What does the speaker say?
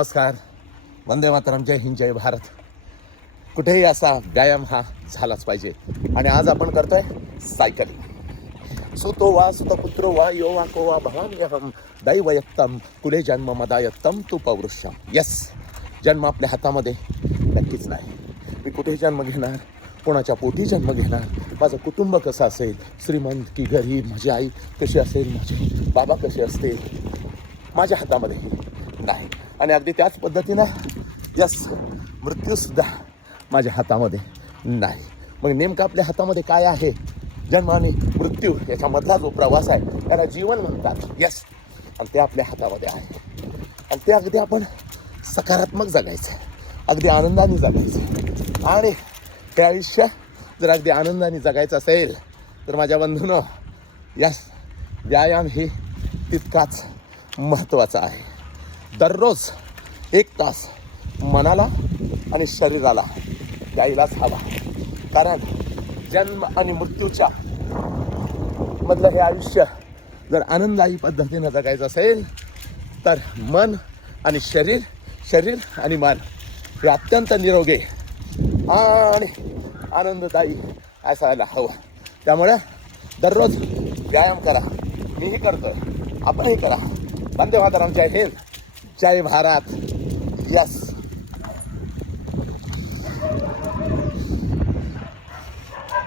नमस्कार, वंदे मातरम, जय हिंद, जय भारत. कुठेही असा व्यायाम हा झालाच पाहिजे. आणि आज आपण करतोय सायकलिंग. सुतो वा सुतपुत्रो वा यो वा को वा भवाम्यहम दैवयत्तम कुले जन्म मदायत्तम तू पौरुषम. यस, जन्म आपल्या हातामध्ये नक्कीच नाही. मी कुठे जन्म घेणार, कोणाच्या पोटी जन्म घेणार, माझं कुटुंब कसं असेल, श्रीमंत की गरीब, माझी आई कशी असेल, माझे बाबा कसे असतील, माझ्या हातामध्येही नाही. आणि अगदी त्याच पद्धतीनं यस, मृत्यूसुद्धा माझ्या हातामध्ये नाही. मग नेमकं आपल्या हातामध्ये काय आहे? जन्म आणि मृत्यू याच्यामधला जो प्रवास आहे त्याला जीवन म्हणतात. यस, आणि ते आपल्या हातामध्ये आहे. आणि ते अगदी आपण सकारात्मक जगायचं, अगदी आनंदाने जगायचं. आणि हे आयुष्य जर अगदी आनंदाने जगायचं असेल तर माझ्या बंधूंनो, यस, व्यायाम हे तितकाच महत्त्वाचा आहे. दररोज 1 तास मनाला आणि शरीराला द्यायलाच हवा. कारण जन्म आणि मृत्यूच्या मधलं हे आयुष्य जर आनंददायी पद्धतीनं जगायचं असेल तर मन आणि शरीर आणि मन हे अत्यंत निरोगी आणि आनंददायी असायला हवं. त्यामुळे दररोज व्यायाम करा. मीही करतोय, आपणही करा. वंदे मातरम, जय हिंद, जय भारत. यस.